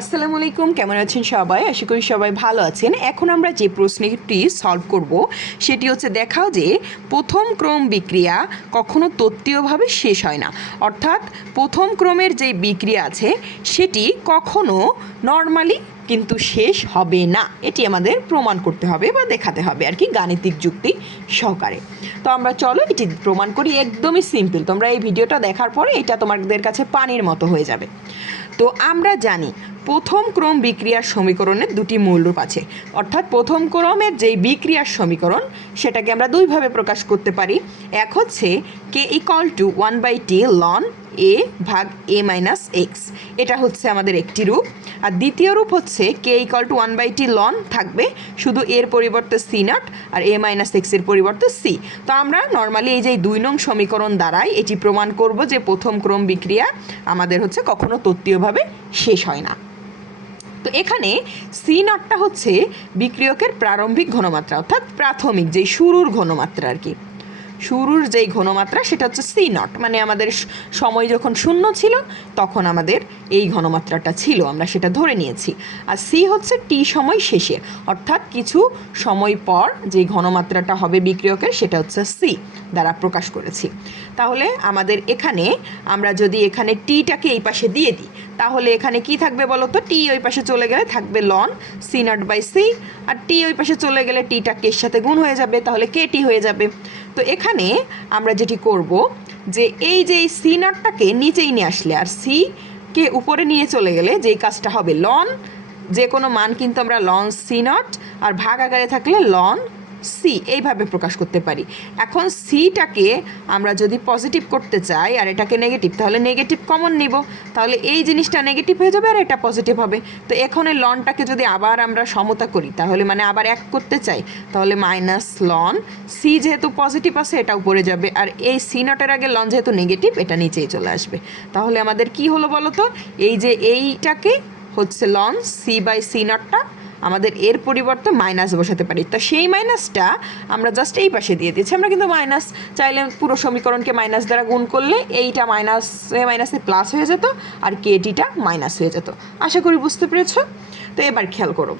আসসালামু আলাইকুম, কেমন আছেন সবাই? আশা করি সবাই ভালো আছেন। এখন আমরা যে প্রশ্নটি সলভ করব, সেটি হচ্ছে দেখাও যে প্রথম ক্রম বিক্রিয়া কখনো তত্ত্বীয়ভাবে শেষ হয় না। অর্থাৎ প্রথম ক্রমের যে বিক্রিয়া আছে, সেটি কখনো নর্মালি কিন্তু শেষ হবে না। এটি আমাদের প্রমাণ করতে হবে বা দেখাতে হবে আর কি গাণিতিক যুক্তি সহকারে। তো আমরা চলো, এটি প্রমাণ করি একদমই সিম্পল তোমরা এই ভিডিওটা দেখার পরে এটা তোমাদের কাছে পানির মতো হয়ে যাবে। তো আমরা জানি প্রথম ক্রম বিক্রিয়ার সমীকরণের দুটি মূল রূপ আছে। অর্থাৎ প্রথম ক্রমের যেই বিক্রিয়ার সমীকরণ, সেটাকে আমরা দুইভাবে প্রকাশ করতে পারি। এক হচ্ছে K equal to one by T ln A ভাগ এ মাইনাস এক্স এটা হচ্ছে আমাদের একটি রূপ। আর দ্বিতীয় রূপ হচ্ছে K equal to one by T ln থাকবে। শুধু এর পরিবর্তে সি নট আর এ মাইনাস এক্সের পরিবর্তে সি তো আমরা নর্মালি এই যে দুই নং সমীকরণ দ্বারাই এটি প্রমাণ করব যে প্রথম ক্রম বিক্রিয়া আমাদের হচ্ছে কখনো তত্ত্বীয়ভাবে শেষ হয় না। তো এখানে সি নটটা হচ্ছে বিক্রিয়কের প্রারম্ভিক ঘনমাত্রা, অর্থাৎ প্রাথমিক যে শুরুর ঘনমাত্রা আর কি। শুরুর যেই ঘনমাত্রা সেটা হচ্ছে সি নট। মানে আমাদের সময় যখন শূন্য ছিল, তখন আমাদের এই ঘনমাত্রাটা ছিল, আমরা সেটা ধরে নিয়েছি। আর সি হচ্ছে টি সময় শেষে, অর্থাৎ কিছু সময় পর যে ঘনমাত্রাটা হবে বিক্রিয়কের, সেটা হচ্ছে সি দ্বারা প্রকাশ করেছি। তাহলে আমাদের এখানে আমরা যদি এখানে টিটাকে এই পাশে দিয়ে দিই, তাহলে এখানে কি থাকবে বলো তো? টি ওই পাশে চলে গেলে থাকবে ln C not by C R T ওই পাশে চলে গেলে টিটা কের সাথে গুণ হয়ে যাবে, তাহলে কে টি হয়ে যাবে? তো এখানে আমরা যেটি করব যে এই যে এই সি নটটাকে নিচেই নিয়ে আসলে, আর সি কে উপরে নিয়ে চলে গেলে যেই কাজটা হবে লন যে কোনো মান কিন্তু আমরা লন সি নট আর ভাগ আকারে থাকলে লন সি এইভাবে প্রকাশ করতে পারি। এখন সিটাকে আমরা যদি পজিটিভ করতে চাই আর এটাকে নেগেটিভ তাহলে নেগেটিভ কমন নিব। তাহলে এই জিনিসটা নেগেটিভ হয়ে যাবে আর এটা পজিটিভ হবে। তো এখন এই লনটাকে যদি আবার আমরা সমতা করি, তাহলে মানে আবার এক করতে চাই, তাহলে মাইনাস লন সি যেহেতু পজিটিভ আছে, এটা উপরে যাবে। আর এই সি নটের আগে লন যেহেতু নেগেটিভ এটা নিচেই চলে আসবে। তাহলে আমাদের কি হলো বলো তো এই যে এইটাকে হচ্ছে লন সি বাই সি নটটা আমাদের এর পরিবর্তে মাইনাস বসাতে পারি। তো সেই মাইনাসটা আমরা জাস্ট এই পাশে দিয়ে দিচ্ছি আমরা কিন্তু মাইনাস চাইলে পুরো সমীকরণকে মাইনাস দ্বারা গুণ করলে এইটা মাইনাস মাইনাসে প্লাস হয়ে যেত আর কেটিটা মাইনাস হয়ে যেত। আশা করি বুঝতে পেরেছ? তো এবার খেয়াল করো।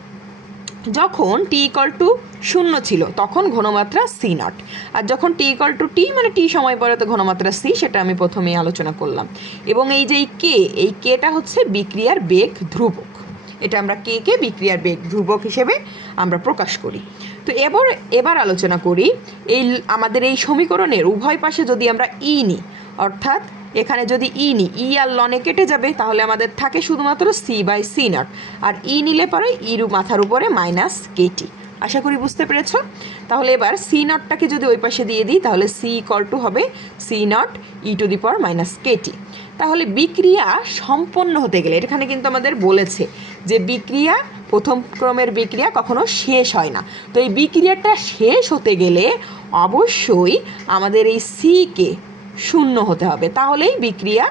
যখন টি ইকল টু শূন্য ছিল, তখন ঘনমাত্রা সি নট আর যখন টি ইকল টু টি মানে টি সময় পরে তো ঘনমাত্রা সি সেটা আমি প্রথমেই আলোচনা করলাম। এবং এই যে এই কে এই কেটা হচ্ছে বিক্রিয়ার বেগ ধ্রুবক। এটা আমরা কে কে বিক্রিয়ার বেগ ধ্রুবক হিসেবে আমরা প্রকাশ করি। তো এবার এবার আলোচনা করি, এই আমাদের এই সমীকরণের উভয় পাশে যদি আমরা ই নিই, অর্থাৎ এখানে যদি ই নিই, ই আর লনে কেটে যাবে, তাহলে আমাদের থাকে শুধুমাত্র সি বাই সি নট আর ই নিলে পরে ইর মাথার উপরে মাইনাস কেটি আশা করি বুঝতে পেরেছ? তাহলে এবার সি নটটাকে যদি ওই পাশে দিয়ে দিই, তাহলে সি ইকল টু হবে C not E to the power minus KT তাহলে বিক্রিয়া সম্পন্ন হতে গেলে, এখানে কিন্তু আমাদের বলেছে যে বিক্রিয়া, প্রথম ক্রমের বিক্রিয়া কখনো শেষ হয় না। তো এই বিক্রিয়াটা শেষ হতে গেলে অবশ্যই আমাদের এই সিকে শূন্য হতে হবে। তাহলেই বিক্রিয়া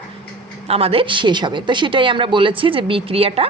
আমাদের শেষ হবে। তো সেটাই আমরা বলেছি যে বিক্রিয়াটা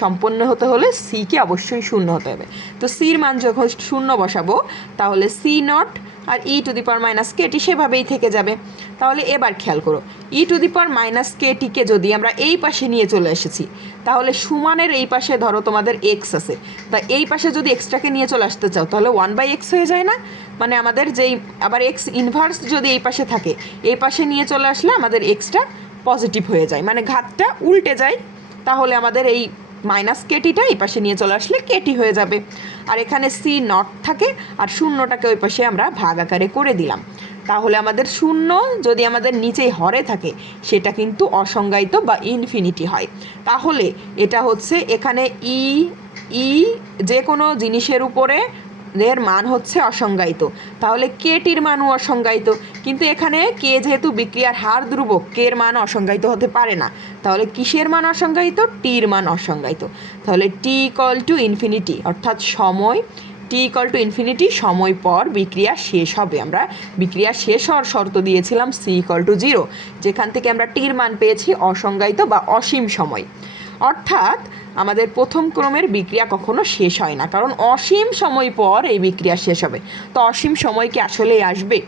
সম্পন্ন হতে হলে সিকে অবশ্যই শূন্য হতে হবে। তো সির মান যখন শূন্য বসাবো, তাহলে C not R E to the power minus KT সেভাবেই থেকে যাবে। তাহলে এবার খেয়াল করো ই টু দি পাওয়ার মাইনাস কেটিকে যদি আমরা এই পাশে নিয়ে চলে এসেছি, তাহলে সুমানের এই পাশে ধরো তোমাদের এক্স আছে। তা এই পাশে যদি এক্সটাকে নিয়ে চলে আসতে চাও, তাহলে ওয়ান বাই এক্স হয়ে যায় না? মানে আমাদের যেই, আবার এক্স ইনভার্স যদি এই পাশে থাকে, এই পাশে নিয়ে চলে আসলে আমাদের এক্সটা পজিটিভ হয়ে যায়। মানে ঘাতটা উল্টে যায়। তাহলে আমাদের এই মাইনাস কেটিটা এই পাশে নিয়ে চলে আসলে কেটি হয়ে যাবে। আর এখানে সি নট থাকে আর শূন্যটাকে ওই পাশে আমরা ভাগ আকারে করে দিলাম। তাহলে আমাদের শূন্য যদি আমাদের নিচেই হরে থাকে, সেটা কিন্তু অসংজ্ঞায়িত বা ইনফিনিটি হয়। তাহলে এটা হচ্ছে এখানে ই ই যে কোনো জিনিসের উপরে এর মান হচ্ছে অসংজ্ঞায়িত। তাহলে কে টির মানও অসংজ্ঞায়িত? কিন্তু এখানে কে যেহেতু বিক্রিয়ার হার ধ্রুবক, কে এর মান অসংজ্ঞায়িত হতে পারে না। তাহলে কিসের মান অসংজ্ঞায়িত? টির মান অসংজ্ঞায়িত। তাহলে টি ইকল টু ইনফিনিটি অর্থাৎ সময়, টি ইকল টু ইনফিনিটি সময় পর বিক্রিয়া শেষ হবে। আমরা বিক্রিয়া শেষ হওয়ার শর্ত দিয়েছিলাম সি ইকল টু জিরো যেখান থেকে আমরা টির মান পেয়েছি অসংজ্ঞায়িত বা অসীম সময়। অর্থাৎ আমাদের প্রথম ক্রমের বিক্রিয়া কখনো শেষ হয় না, কারণ অসীম সময় পর এই বিক্রিয়া শেষ হবে। তো অসীম সময় কি আসলেই আসবে?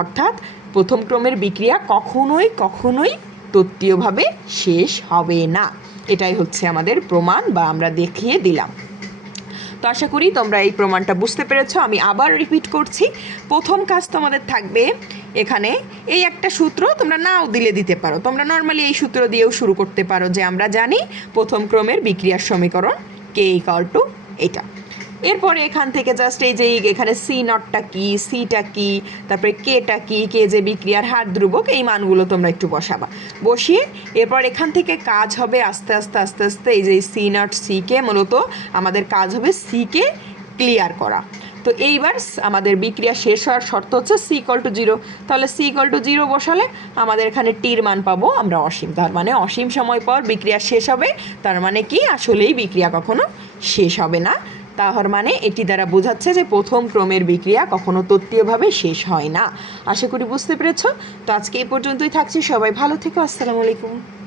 অর্থাৎ প্রথম ক্রমের বিক্রিয়া কখনোই কখনোই তত্ত্বীয়ভাবে শেষ হবে না। এটাই হচ্ছে আমাদের প্রমাণ বা আমরা দেখিয়ে দিলাম। তো আশা করি তোমরা এই প্রমাণটা বুঝতে পেরেছ। আমি আবার রিপিট করছি। প্রথম কাজ তোমাদের থাকবে এখানে এই একটা সূত্র তোমরা নাও দিলে দিতে পারো। তোমরা নর্মালি এই সূত্র দিয়েও শুরু করতে পারো যে আমরা জানি প্রথম ক্রমের বিক্রিয়ার সমীকরণ কে ইকাল টু এটা এরপরে এখান থেকে জাস্ট এই যে এখানে সি নটটা কি সিটা কি, তারপরে কেটা কি কে যে বিক্রিয়ার হার ধ্রুবক, এই মানগুলো তোমরা একটু বসাবা। বসিয়ে এরপর এখান থেকে কাজ হবে আস্তে আস্তে আস্তে আস্তে এই যে সি নট সিকে মূলত আমাদের কাজ হবে সিকে ক্লিয়ার করা। তো এইবার আমাদের বিক্রিয়া শেষ হওয়ার শর্ত হচ্ছে সি ইকল টু জিরো তাহলে সি ইকল টু জিরো বসালে আমাদের এখানে টির মান পাবো আমরা অসীম। তার মানে অসীম সময় পর বিক্রিয়া শেষ হবে। তার মানে কি? আসলেই বিক্রিয়া কখনো শেষ হবে না। তাহার মানে এটি দ্বারা বোঝাচ্ছে যে প্রথম ক্রমের বিক্রিয়া কখনো তত্ত্বীয়ভাবে শেষ হয় না। আশা করি বুঝতে পেরেছ? তো আজকে এই পর্যন্তই থাকছি। সবাই ভালো থেকো। আসসালামু আলাইকুম।